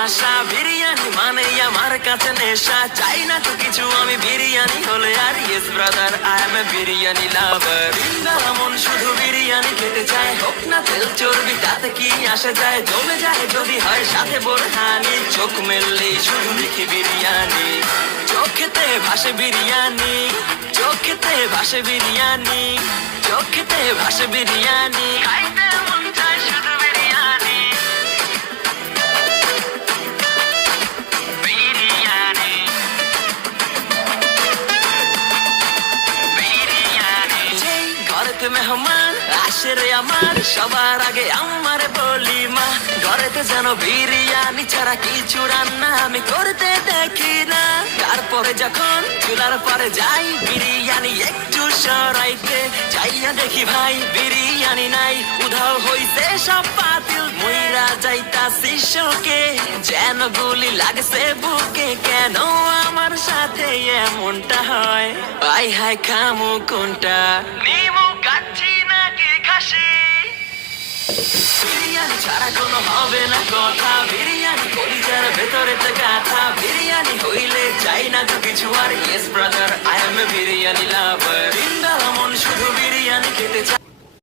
ভালোবাসা, বিরিয়ানি মানে আমার কাছে নেশা। চাই না তো কিছু আমি বিরিয়ানি হলে আর, yes brother I am a biryani লাভার। দিনবেলা মন শুধু বিরিয়ানি খেতে চায়, হোক না তেল চর্বি তাতে কি আসে যায়। জমে যায় যদি হয় সাথে বোরহানি, চোখ মেললেই শুধু দেখি বিরিয়ানি। চোখেতে ভাসে বিরিয়ানি, চোখেতে ভাসে বিরিয়ানি, চোখেতে ভাসে বিরিয়ানি। খাইতে মন চায় শুধু বিরিয়ানি, বিরিয়ানি, বিরিয়ানি। যেই ঘরেতে মেহমান আসে রে আমার, সবার আগে আমার বলি মা, ঘরেতে যেন বিরিয়ানি ছাড়া কিছু রান্না আমি করতে দেখি না। তারপরে যখন চুলার পরে যাই বিরিয়ানি একটু সরাইতে, যাইয়া দেখি ভাই বিরিয়ানি নাই, উধাও হইছে সব পাতিল। মইরা যাইতাছি শোকে, যেন গুলি লাগছে বুকে, কেন আমার সাথে এমনটা হয়। আই হাই খামু কোনটা, নিমু কাচ্ছি নাকি খাসি। বিরিয়ানি ছাড়া কোনো হবে না কথা, বিরিয়ানি কলিজার ভেতরে গাথা। বিরিয়ানি হইলে চাই না তো কিছু আর, yes brother I am a biryani lover.